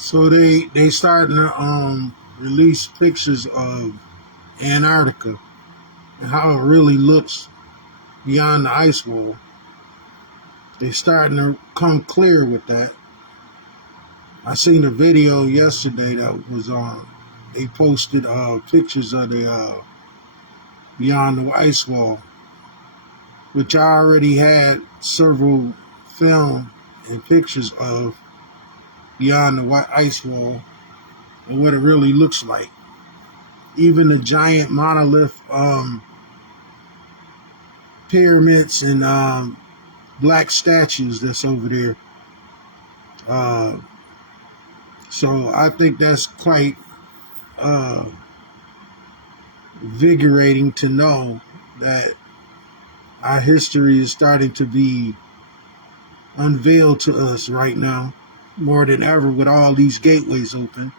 So they starting to release pictures of Antarctica and how it really looks beyond the ice wall. They starting to come clear with that. I seen a video yesterday that was on. They posted pictures of the beyond the ice wall, which I already had several film and pictures of beyond the ice wall and what it really looks like. Even the giant monolith pyramids and black statues that's over there. Uh, so I think that's quite uh, invigorating to know that our history is starting to be unveiled to us right now more than ever with all these gateways open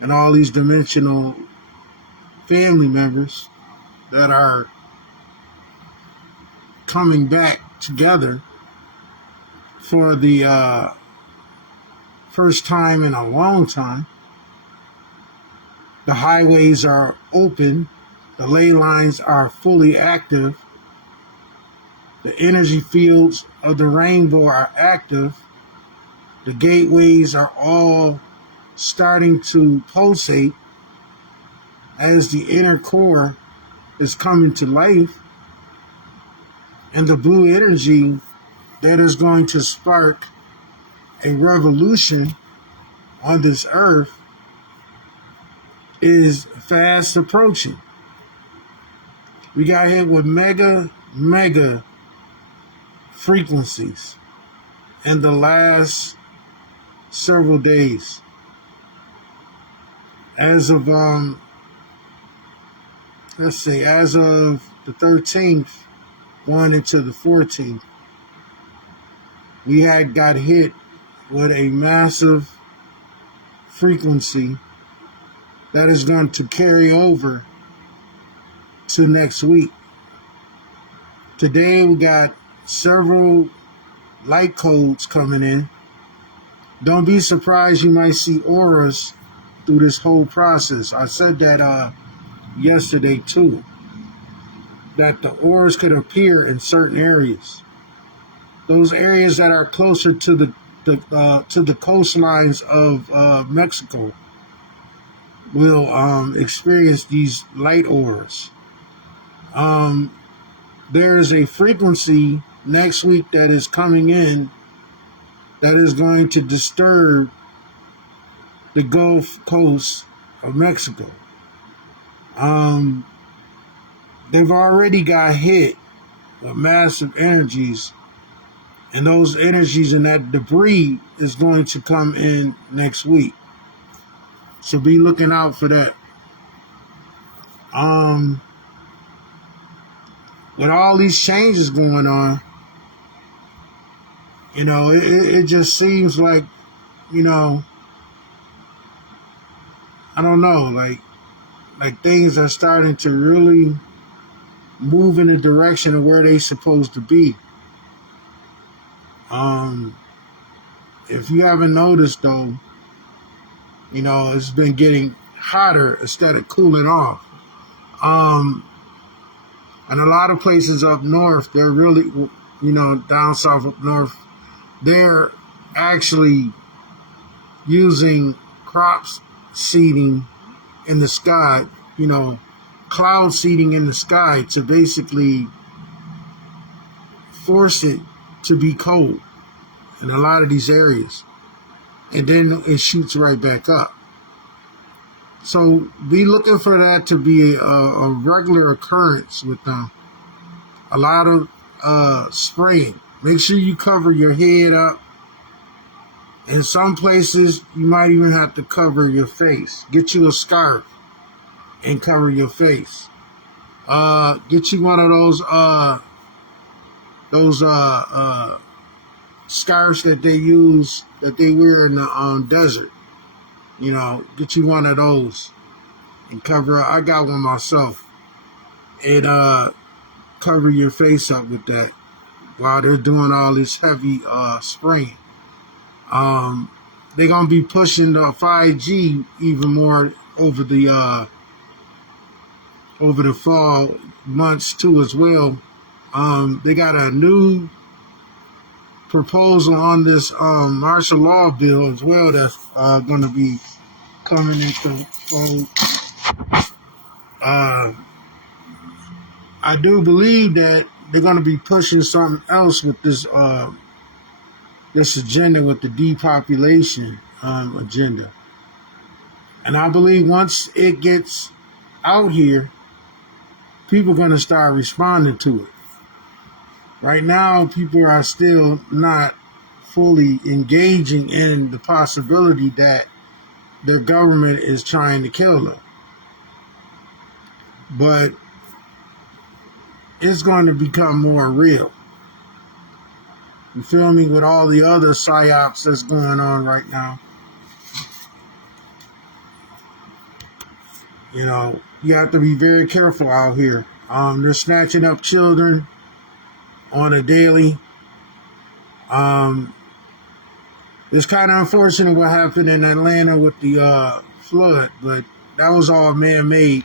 and all these dimensional family members that are coming back together for the first time in a long time. The highways are open. The ley lines are fully active. The energy fields of the rainbow are active. The gateways are all starting to pulsate as the inner core is coming to life. And the blue energy that is going to spark a revolution on this earth is fast approaching. We got hit with mega frequencies in the last several days. As of let's see, as of the 13th, going into the 14th, we had got hit with a massive frequency that is going to carry over to next week. Today we got several light codes coming in. Don't be surprised you might see auras through this whole process. I said that yesterday too, that the auras could appear in certain areas. Those areas that are closer to the coastlines of Mexico will experience these light auras. There is a frequency next week that is coming in that is going to disturb the Gulf Coast of Mexico. They've already got hit with massive energies, and those energies and that debris is going to come in next week. So be looking out for that. With all these changes going on, it just seems like, I don't know, like things are starting to really move in the direction of where they're supposed to be. If you haven't noticed though, it's been getting hotter instead of cooling off. And a lot of places up north, they're really, down south up north, they're actually using crops seeding in the sky, cloud seeding in the sky to basically force it to be cold in a lot of these areas. And then it shoots right back up. So be looking for that to be a regular occurrence with them. A lot of spraying. Make sure you cover your head up. In some places, you might even have to cover your face. Get you a scarf and cover your face. Get you one of those scarves that they use, that they wear in the desert. Get you one of those and cover. I got one myself. And cover your face up with that while they're doing all this heavy spraying. They're gonna be pushing the 5G even more over the fall months too as well. They got a new proposal on this martial law bill as well that's going to be coming into fold. I do believe that they're going to be pushing something else with this this agenda, with the depopulation agenda. And I believe once it gets out here, people are going to start responding to it. Right now, people are still not fully engaging in the possibility that the government is trying to kill them. But it's going to become more real. You feel me? With all the other psyops that's going on right now. You have to be very careful out here. They're snatching up children on a daily. It's kind of unfortunate what happened in Atlanta with the flood, but that was all man-made.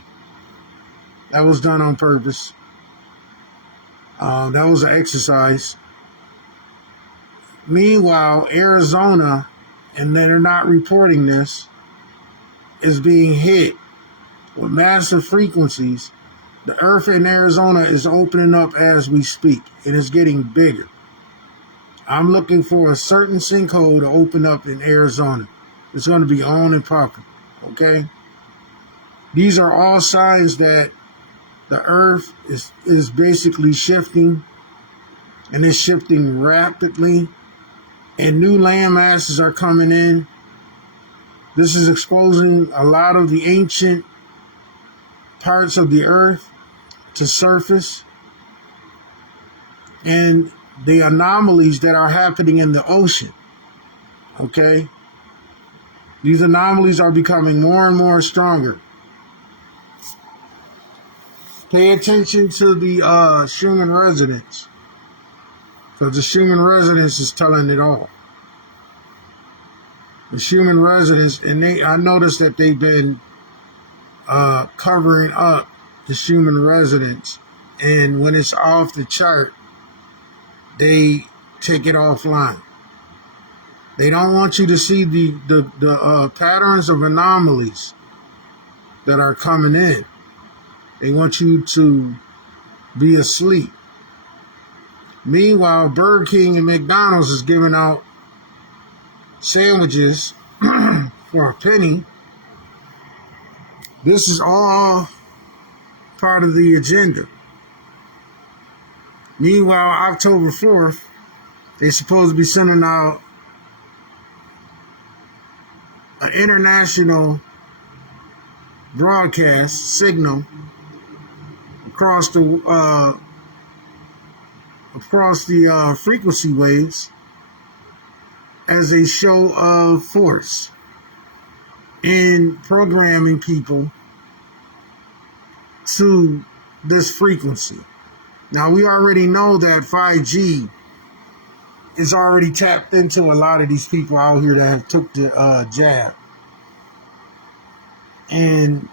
That was done on purpose. That was an exercise. Meanwhile, Arizona, and they're not reporting this, is being hit with massive frequencies. The earth in Arizona is opening up as we speak, and it's getting bigger. I'm looking for a certain sinkhole to open up in Arizona. It's going to be on and popping, okay? These are all signs that the earth is basically shifting, and it's shifting rapidly, and new land masses are coming in, This is exposing a lot of the ancient parts of the earth to surface, and the anomalies that are happening in the ocean. Okay? These anomalies are becoming more and more stronger. Pay attention to the Schumann resonance, because the Schumann resonance is telling it all. The Schumann resonance, and I noticed that they've been covering up the Schumann resonance, and when it's off the chart, they take it offline. They don't want you to see the patterns of anomalies that are coming in. They want you to be asleep. Meanwhile, Burger King and McDonald's is giving out sandwiches for a penny. This is all part of the agenda. Meanwhile, October 4th, they're supposed to be sending out an international broadcast signal across the frequency waves as a show of force in programming people to this frequency. Now, we already know that 5G is already tapped into a lot of these people out here that have took the jab. And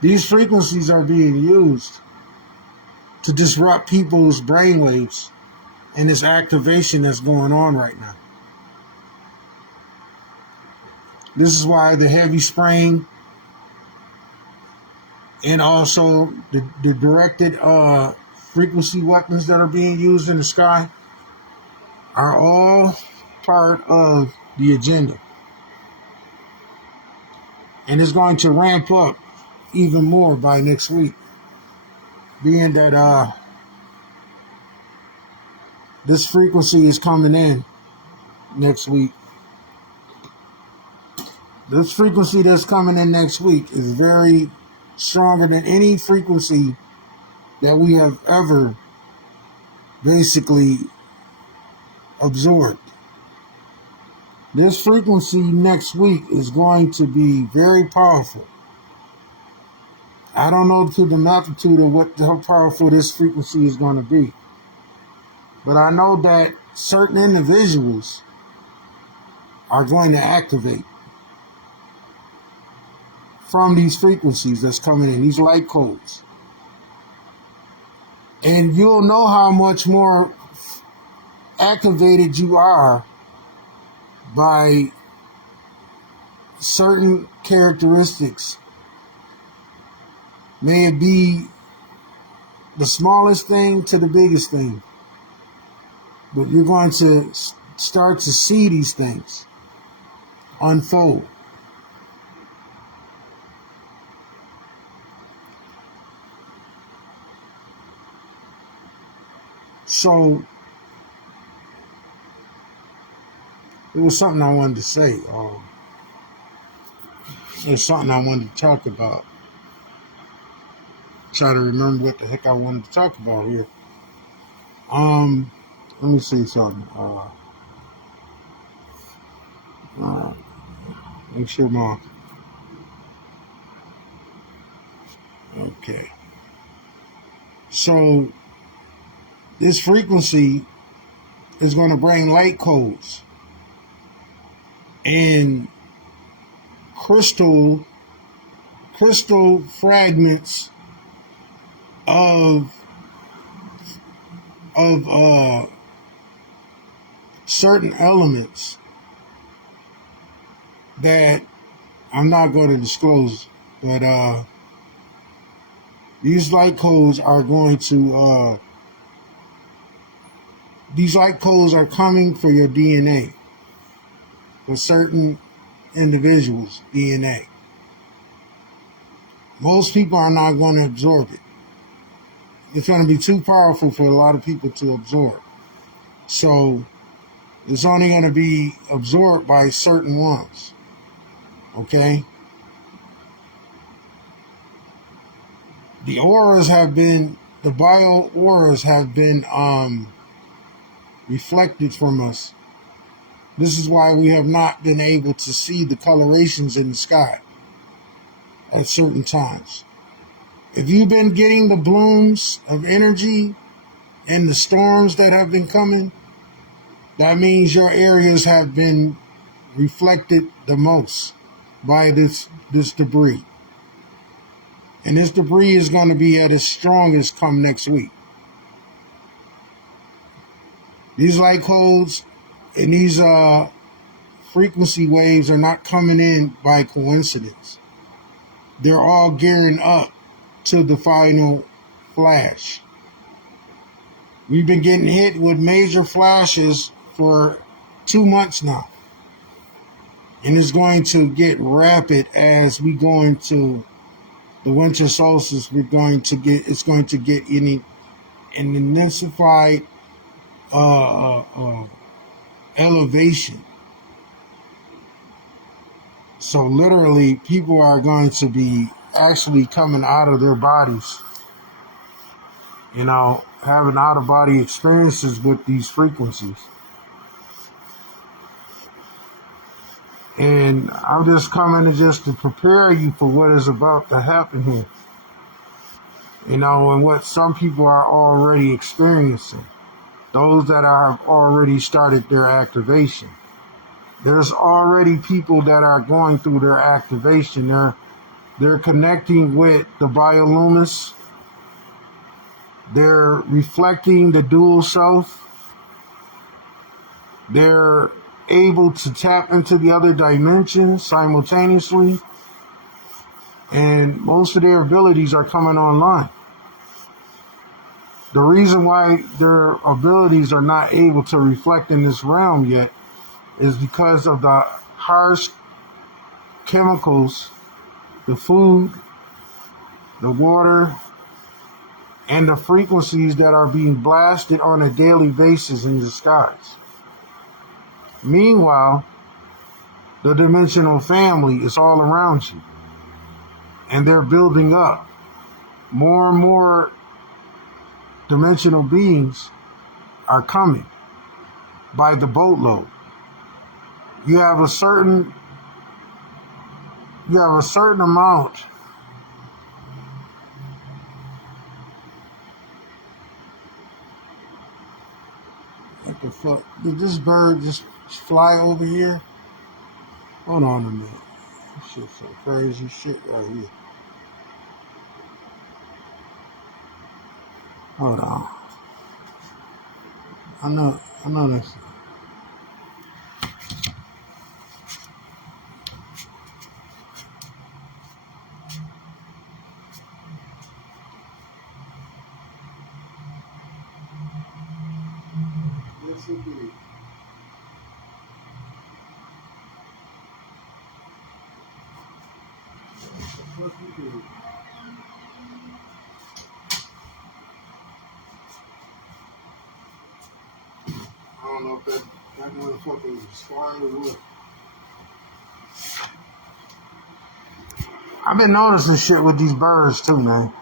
these frequencies are being used to disrupt people's brainwaves and this activation that's going on right now. This is why the heavy spraying and also the directed frequency weapons that are being used in the sky are all part of the agenda. And it's going to ramp up even more by next week, being that this frequency is coming in next week. This frequency that's coming in next week is very stronger than any frequency that we have ever basically absorbed. This frequency next week is going to be very powerful. I don't know to the magnitude of how powerful this frequency is going to be, but I know that certain individuals are going to activate from these frequencies that's coming in, these light codes. And you'll know how much more activated you are by certain characteristics. May it be the smallest thing to the biggest thing. But you're going to start to see these things unfold. So, it was something I wanted to say. There's something I wanted to talk about. Try to remember what the heck I wanted to talk about here. Let me see something. Make sure my... Okay. So, this frequency is going to bring light codes and crystal fragments of certain elements that I'm not going to disclose, but these light codes are going to these light codes are coming for your DNA, for certain individuals' DNA. Most people are not going to absorb it. It's going to be too powerful for a lot of people to absorb. So It's only going to be absorbed by certain ones. Okay? The bio auras have been reflected from us. This is why we have not been able to see the colorations in the sky at certain times. If you've been getting the blooms of energy and the storms that have been coming, that means your areas have been reflected the most by this debris. And this debris is going to be at its strongest come next week. These light codes and these frequency waves are not coming in by coincidence. They're all gearing up to the final flash. We've been getting hit with major flashes for 2 months now. And it's going to get rapid as we go into the winter solstice. It's going to get an intensified elevation. So literally, people are going to be actually coming out of their bodies, having out-of-body experiences with these frequencies. And I'm just coming to prepare you for what is about to happen here. And what some people are already experiencing. Those that have already started their activation. There's already people that are going through their activation. They're connecting with the bioluminescence. They're reflecting the dual self. They're able to tap into the other dimensions simultaneously. And most of their abilities are coming online. The reason why their abilities are not able to reflect in this realm yet is because of the harsh chemicals, the food, the water, and the frequencies that are being blasted on a daily basis in the skies. Meanwhile, the dimensional family is all around you. And they're building up. More and more dimensional beings are coming by the boatload. You have a certain amount what the fuck? Did this bird just fly over here? Hold on a minute. This shit's some crazy shit right here. Hold on. I know this. Yes, indeed. I don't know if that motherfucker is flying or what. I've been noticing shit with these birds too, man.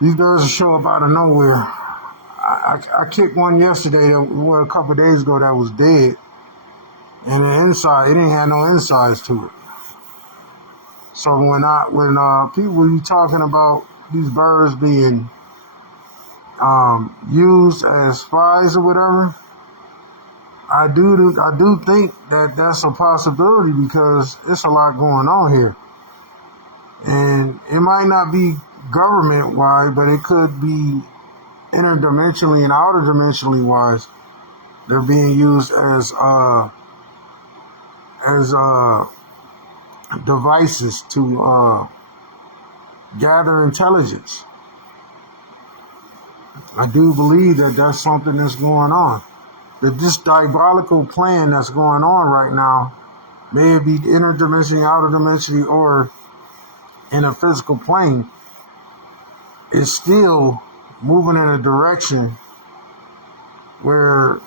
These birds will show up out of nowhere. I kicked one yesterday, a couple of days ago, that was dead. And the inside, it didn't have no insides to it. So when people you talking about these birds being used as spies or whatever, I do think that that's a possibility because it's a lot going on here, and it might not be government wide, but it could be interdimensionally and outer dimensionally wise. They're being used as devices to gather intelligence. I do believe that that's something that's going on. That this diabolical plan that's going on right now, may it be interdimensionally, outer dimensionally, or in a physical plane, is still moving in a direction where,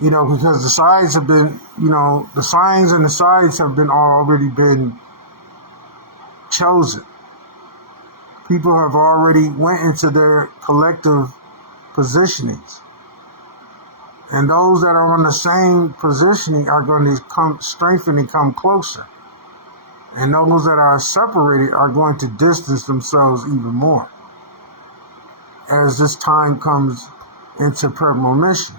because the sides have been, the signs and the sides have been already been chosen. People have already went into their collective positionings. And those that are on the same positioning are going to strengthen and come closer. And those that are separated are going to distance themselves even more as this time comes into premonition.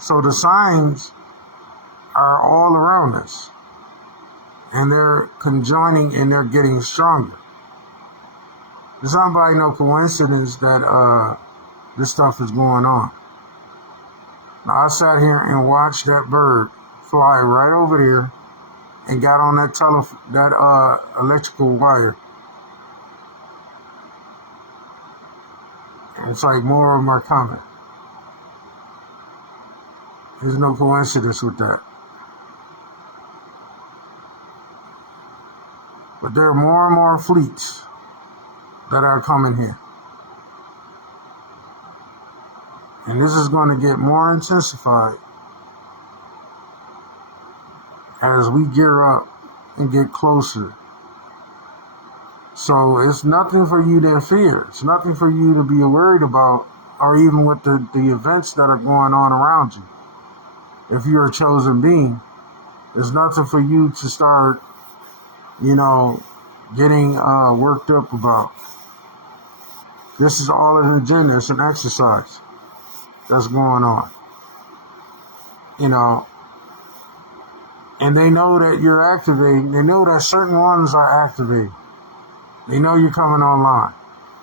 So the signs are all around us, and they're conjoining and they're getting stronger. It's not by no coincidence that this stuff is going on. Now, I sat here and watched that bird fly right over there and got on that electrical wire. And it's like more of them are coming. There's no coincidence with that. But there are more and more fleets that are coming here. And this is going to get more intensified as we gear up and get closer. So it's nothing for you to fear. It's nothing for you to be worried about, or even with the events that are going on around you. If you're a chosen being, there's nothing for you to start, getting worked up about. This is all an agenda. It's an exercise that's going on. And they know that you're activating. They know that certain ones are activating. They know you're coming online.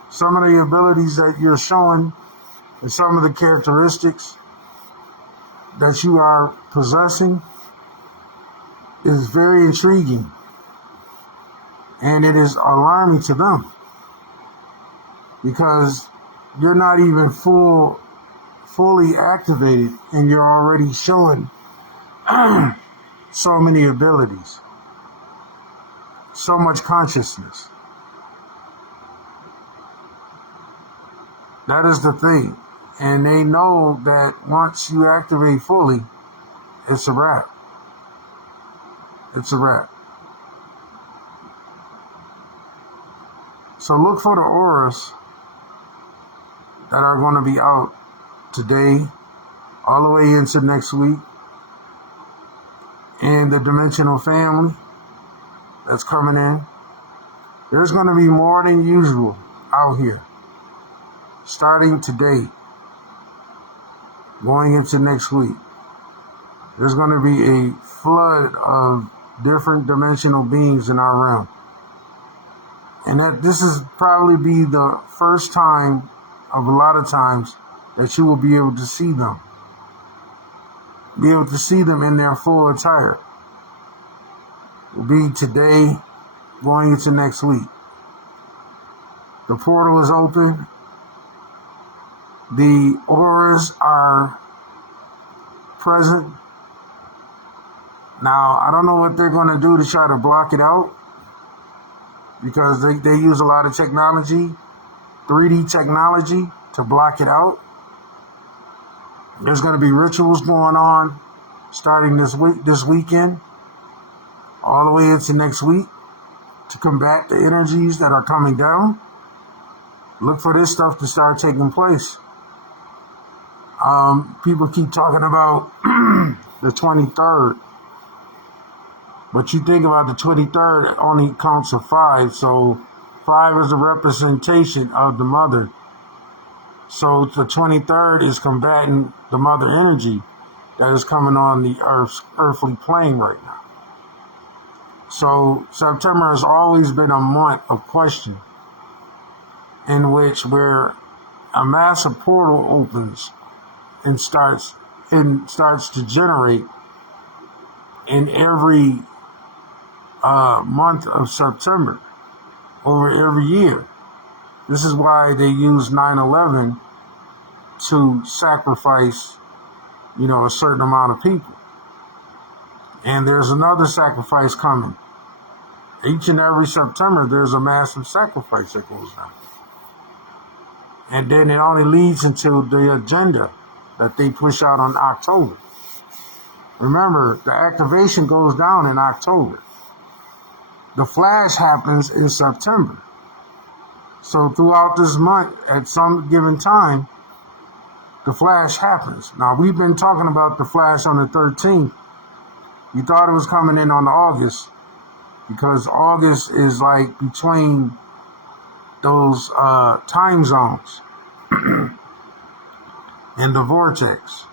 Some of the abilities that you're showing and some of the characteristics that you are possessing is very intriguing. And it is alarming to them because you're not even fully activated and you're already showing so many abilities, so much consciousness. That is the thing. And they know that once you activate fully, it's a wrap. It's a wrap. So look for the auras that are going to be out today, all the way into next week. And the dimensional family that's coming in. There's going to be more than usual out here. Starting today, going into next week, there's going to be a flood of different dimensional beings in our realm. And that this is probably be the first time of a lot of times that you will be able to see them. Be able to see them in their full attire. Will be today, going into next week. The portal is open. The auras are present. Now, I don't know what they're going to do to try to block it out, because they use a lot of technology, 3D technology, to block it out. There's going to be rituals going on starting this weekend, all the way into next week, to combat the energies that are coming down. Look for this stuff to start taking place. People keep talking about the 23rd. But you think about the 23rd, it only counts to 5. So 5 is a representation of the mother. So the 23rd is combating the mother energy that is coming on the earthly plane right now. So September has always been a month of question, in which where a massive portal opens and starts to generate in every month of September over every year. This is why they use 9/11 to sacrifice, a certain amount of people. And there's another sacrifice coming. Each and every September, there's a massive sacrifice that goes down. And then it only leads into the agenda that they push out on October. Remember, the activation goes down in October. The flash happens in September. So throughout this month, at some given time, the flash happens. Now, we've been talking about the flash on the 13th. You thought it was coming in on August, because August is like between those time zones and the vortex.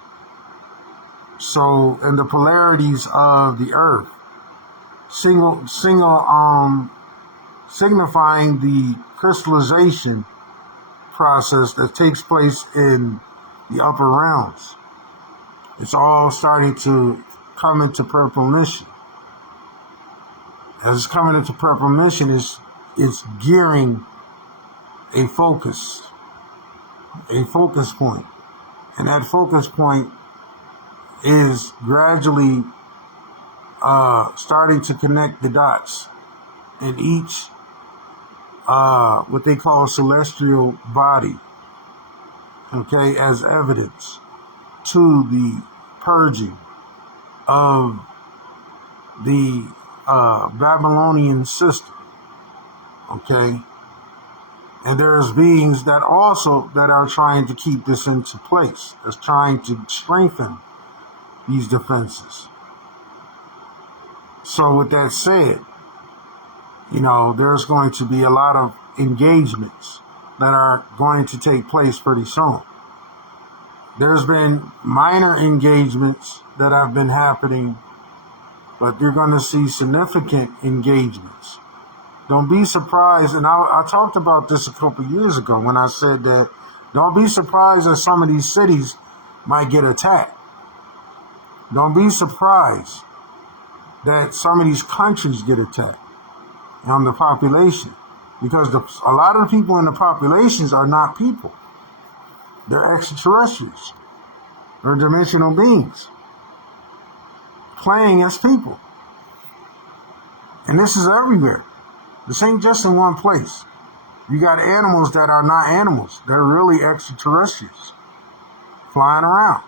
So, and the polarities of the Earth, signifying the crystallization process that takes place in the upper realms. It's all starting to come into premonition. As it's coming into premonition, it's gearing a focus point. And that focus point is gradually starting to connect the dots in each what they call celestial body, okay, as evidence to the purging of the Babylonian system, okay. And there's beings that are trying to keep this into place, that's trying to strengthen these defenses. So with that said, there's going to be a lot of engagements that are going to take place pretty soon. There's been minor engagements that have been happening, but you're going to see significant engagements. Don't be surprised, and I talked about this a couple years ago when I said that don't be surprised that some of these cities might get attacked. Don't be surprised that some of these countries get attacked on the population, because a lot of the people in the populations are not people. They're extraterrestrials. They're dimensional beings playing as people. And this is everywhere. This ain't just in one place. You got animals that are not animals. They're really extraterrestrials. Flying around.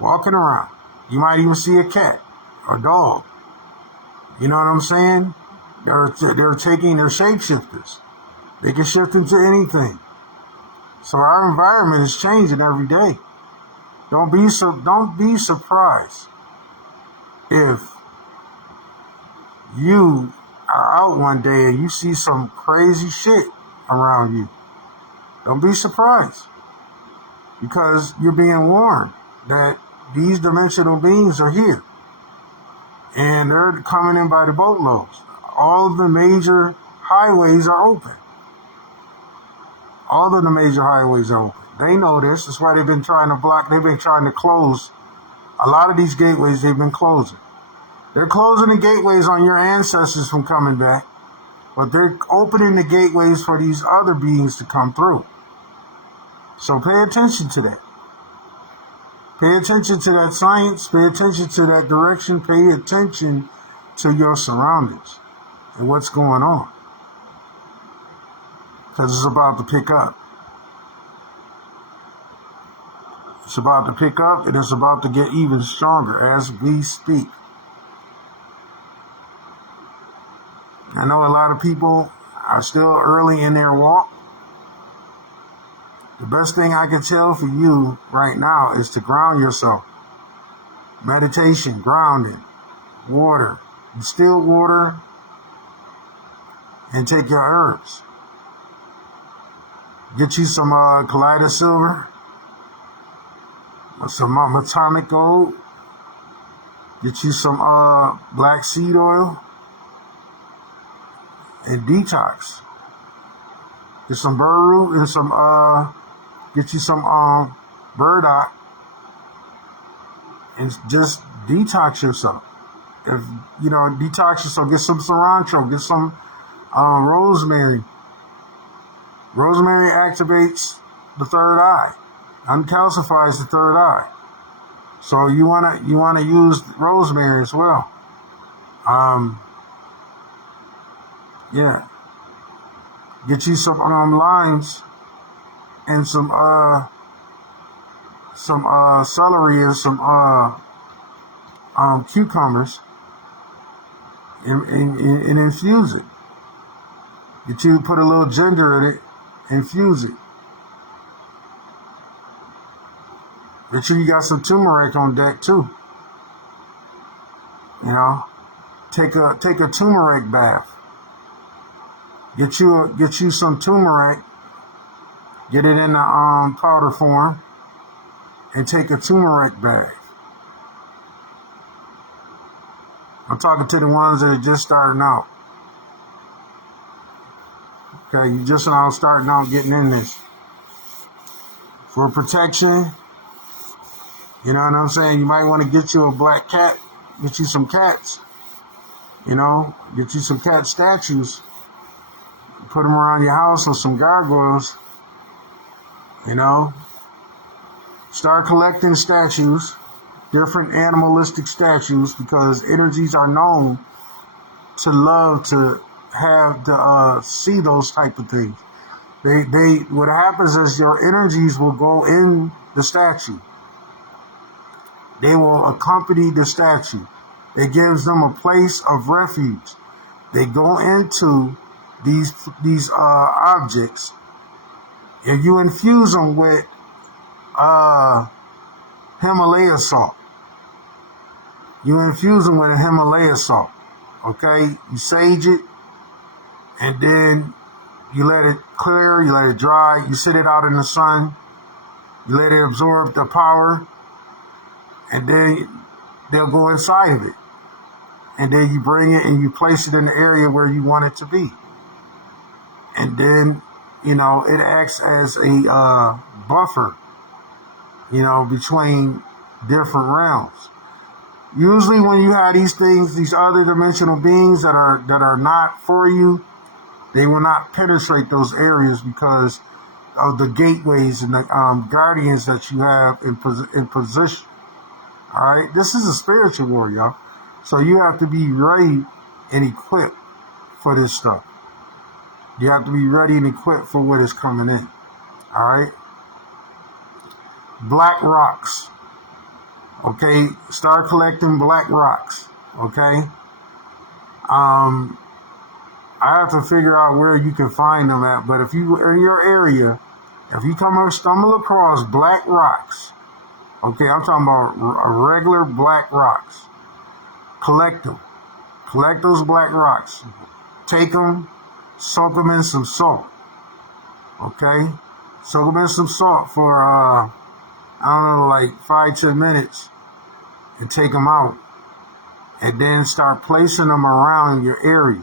Walking around. You might even see a cat or a dog. You know what I'm saying? They're shapeshifters. They can shift into anything. So our environment is changing every day. Don't be surprised if you are out one day and you see some crazy shit around you. Don't be surprised, because you're being warned that these dimensional beings are here, and they're coming in by the boatloads. All of the major highways are open. All of the major highways are open. They know this. That's why they've been trying to close a lot of these gateways. They've been closing. They're closing the gateways on your ancestors from coming back, but they're opening the gateways for these other beings to come through. So pay attention to that. Pay attention to that science. Pay attention to that direction. Pay attention to your surroundings and what's going on, because it's about to pick up. It's about to pick up, and it's about to get even stronger as we speak. I know a lot of people are still early in their walk. The best thing I can tell for you right now is to ground yourself. Meditation, grounding, water, distilled water, and take your herbs. Get you some Collider Silver, some Atomic Gold. Get you some black seed oil, and detox. Get some burroot and get you some burdock, and just detox yourself. If detox yourself, get some cilantro, get some rosemary. Rosemary activates the third eye, uncalcifies the third eye. So you wanna use rosemary as well. Yeah. Get you some limes and some celery and some cucumbers, and infuse it. You put a little ginger in it, infuse it. Make sure you got some turmeric on deck too. You know, take a turmeric bath. Get you some turmeric. Get it in the powder form, and take a turmeric bath. I'm talking to the ones that are just starting out. Okay, you just now starting out getting in this. For protection, you know what I'm saying? You might want to get you a black cat, get you some cats, you know, get you some cat statues, put them around your house or some gargoyles, you know. Start collecting statues, different animalistic statues, because energies are known to love to have to see those type of things. They what happens is your energies will go in the statue. They will accompany the statue. It gives them a place of refuge. They go into these objects, and you infuse them with Himalaya salt. You infuse them with a Himalaya salt. Okay, you sage it, and then you let it clear, you let it dry, you sit it out in the sun, you let it absorb the power, and then they'll go inside of it. And then you bring it and you place it in the area where you want it to be. And then, you know, it acts as a buffer, you know, between different realms. Usually when you have these things, these other dimensional beings that are not for you, they will not penetrate those areas because of the gateways and the guardians that you have in position. All right, this is a spiritual war, y'all. So you have to be ready and equipped for this stuff. You have to be ready and equipped for what is coming in. All right. Black rocks. Okay, start collecting black rocks. Okay. I have to figure out where you can find them at, but if you are in your area, if you stumble across black rocks, okay, I'm talking about regular black rocks, collect them. Collect those black rocks. Take them, soak them in some salt. Okay? Soak them in some salt for, I don't know, like 5-10 minutes, and take them out. And then start placing them around your area.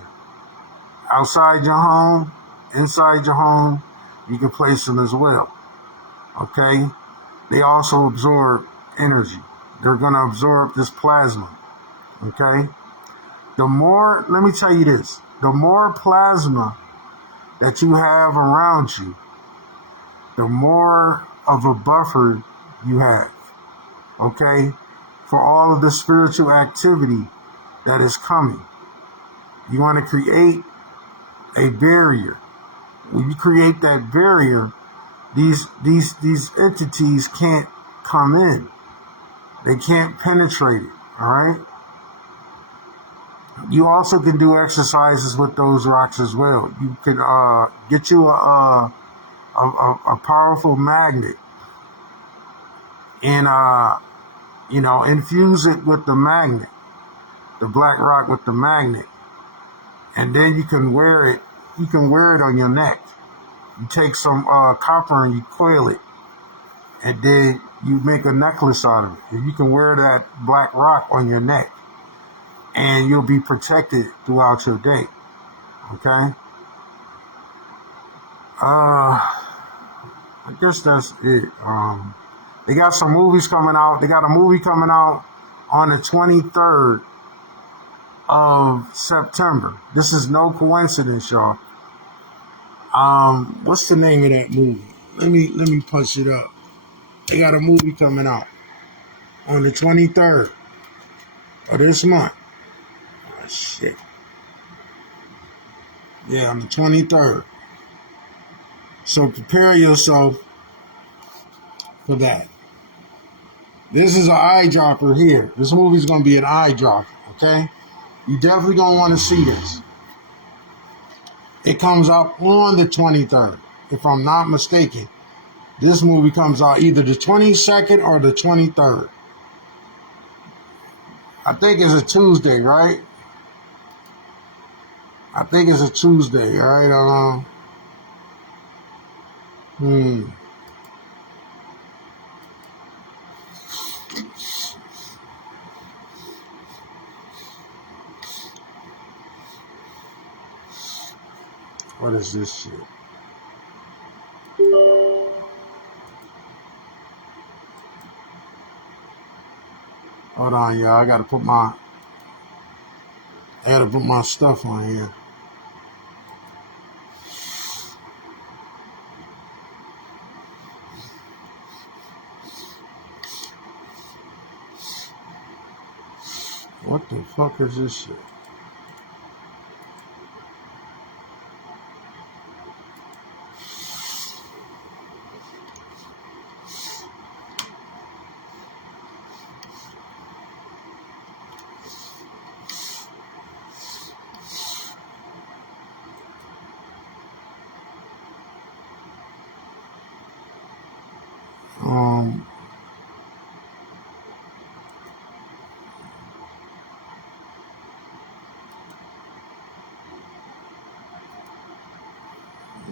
Outside your home, inside your home, you can place them as well. Okay? They also absorb energy. They're going to absorb this plasma. Okay? Let me tell you this, the more plasma that you have around you, the more of a buffer you have. Okay? For all of the spiritual activity that is coming. You want to create a barrier. When you create that barrier, these entities can't come in. They can't penetrate it. All right. You also can do exercises with those rocks as well. You can get you a powerful magnet and infuse it with the magnet, the black rock with the magnet, and then you can wear it. You can wear it on your neck. You take some copper and you coil it, and then you make a necklace out of it. And you can wear that black rock on your neck, and you'll be protected throughout your day. Okay? I guess that's it. They got some movies coming out. They got a movie coming out on the 23rd of September. This is no coincidence, y'all. What's the name of that movie? Let me punch it up. They got a movie coming out on the 23rd of this month. Oh, shit. Yeah, on the 23rd. So prepare yourself for that. This is an eyedropper here. This movie's gonna be an eyedropper, okay? You definitely gonna want to see this. It comes out on the 23rd, if I'm not mistaken. This movie comes out either the 22nd or the 23rd. I think it's a Tuesday, right? I think it's a Tuesday, right? What is this shit? Hold on, y'all. I gotta put my stuff on here. What the fuck is this shit?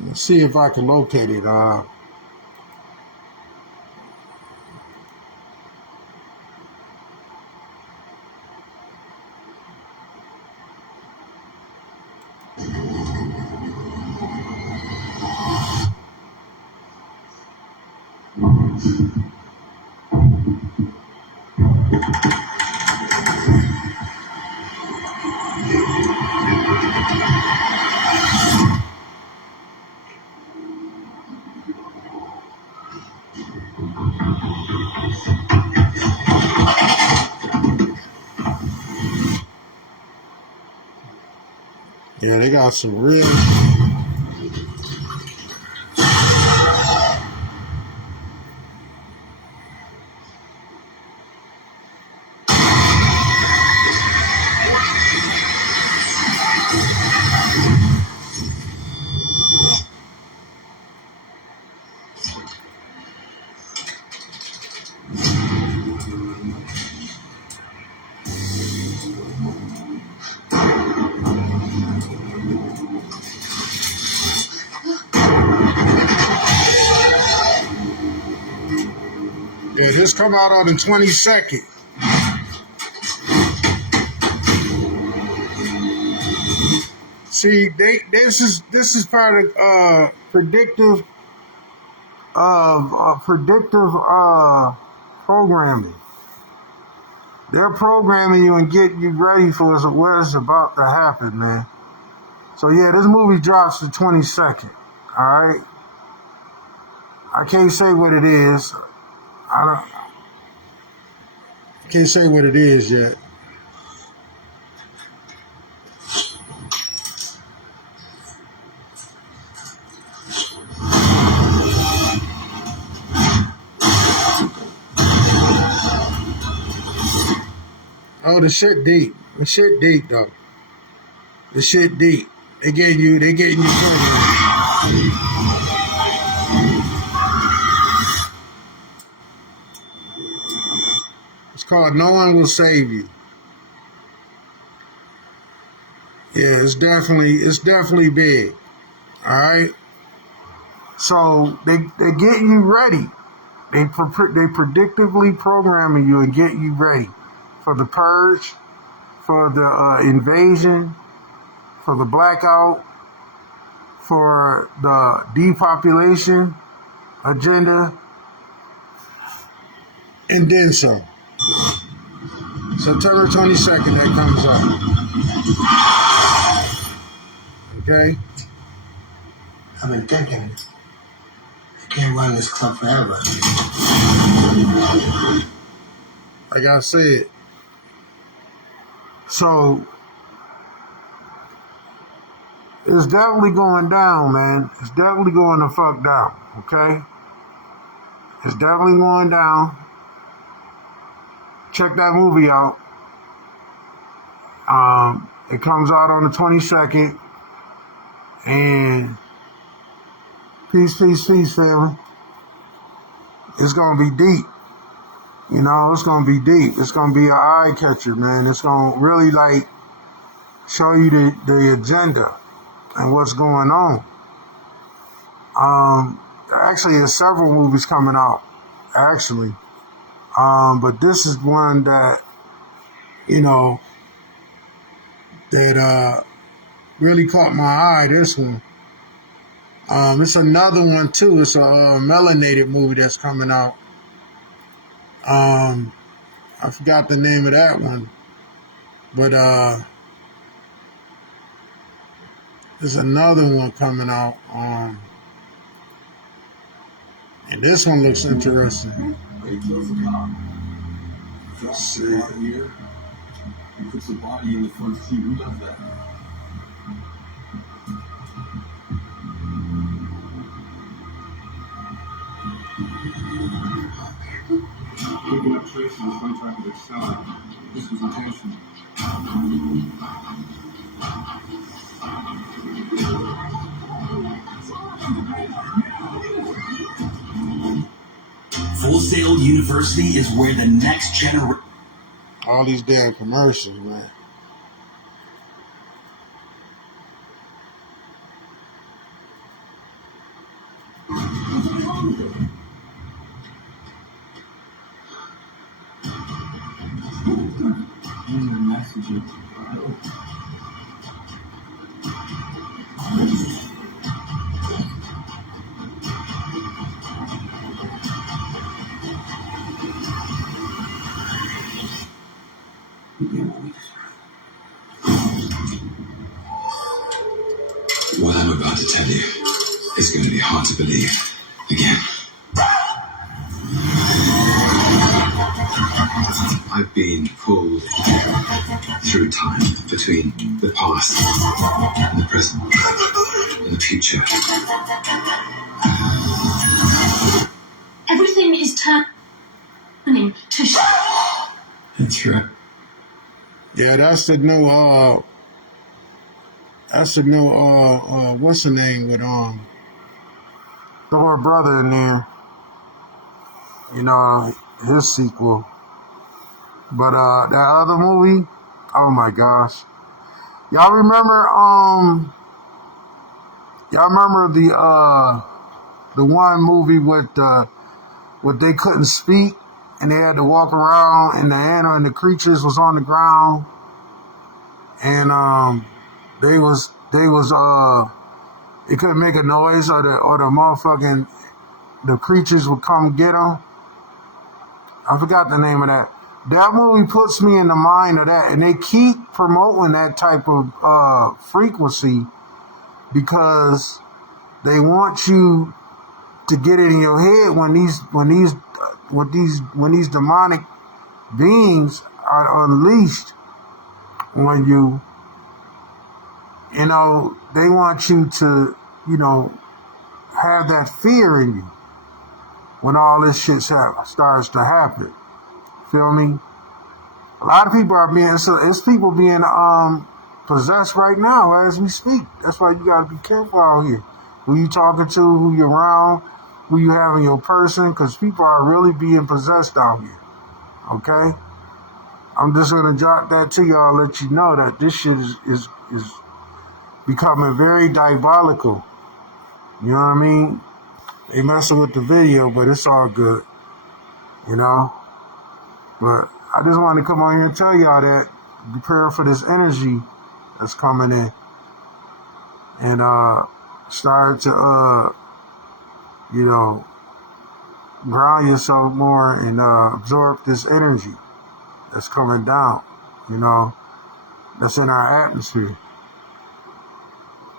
Let's see if I can locate it. Yeah, they got some real. Yeah, this come out on the 22nd. See, this is part of predictive programming. They're programming you and getting you ready for what is about to happen, man. So yeah, this movie drops the 22nd. All right. I can't say what it is. I can't say what it is yet. Oh, the shit deep. The shit deep though. The shit deep. They getting you money. It's called No One Will Save You. Yeah, it's definitely big. All right. So they getting you ready. They predictively programming you and getting you ready for the purge, for the invasion, for the blackout, for the depopulation agenda, and then some. September 22nd, that comes out. Okay? I've been thinking, I can't run this club forever. Like I said. So, it's definitely going down, man. It's definitely going the fuck down, okay? It's definitely going down. Check that movie out. It comes out on the 22nd. And peace, family. It's going to be deep. You know, it's going to be deep. It's going to be an eye catcher, man. It's going to really, like, show you the agenda and what's going on. Actually, there's several movies coming out, actually. But this is one that, you know, that really caught my eye, this one. It's another one, too. It's a melanated movie that's coming out. I forgot the name of that one. But there's another one coming out. And this one looks interesting. Let's see. He puts the body in the front seat. Who does that? Picking up traces of some type of accelerant. This was intentional. Full Sail University is where the next generation. All these damn commercials, man. What I'm about to tell you is going to be hard to believe. Again. I've been pulled through time between the past and the present and the future. Everything is turning to That's right. Yeah, that's the new what's the name with Thor brother in there. You know, his sequel. But that other movie, oh my gosh. Y'all remember the one movie with they couldn't speak and they had to walk around and the animal and the creatures was on the ground and they couldn't make a noise or the motherfucking the creatures would come get them. I forgot the name of that. That movie puts me in the mind of that, and they keep promoting that type of frequency because they want you to get it in your head when these demonic beings are unleashed on you. You know, they want you to, you know, have that fear in you when all this shit starts to happen. Feel me? A lot of people are it's people being possessed right now as we speak. That's why you gotta be careful out here. Who you talking to, who you around, who you have in your person, because people are really being possessed out here. Okay? I'm just gonna drop that to y'all, let you know that this shit is becoming very diabolical. You know what I mean? They messing with the video, but it's all good. You know? But I just wanted to come on here and tell y'all that prepare for this energy that's coming in. And start to you know, ground yourself more and absorb this energy that's coming down, you know, that's in our atmosphere.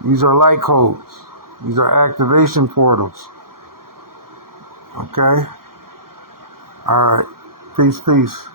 These are light codes. These are activation portals. Okay? All right. Peace, peace.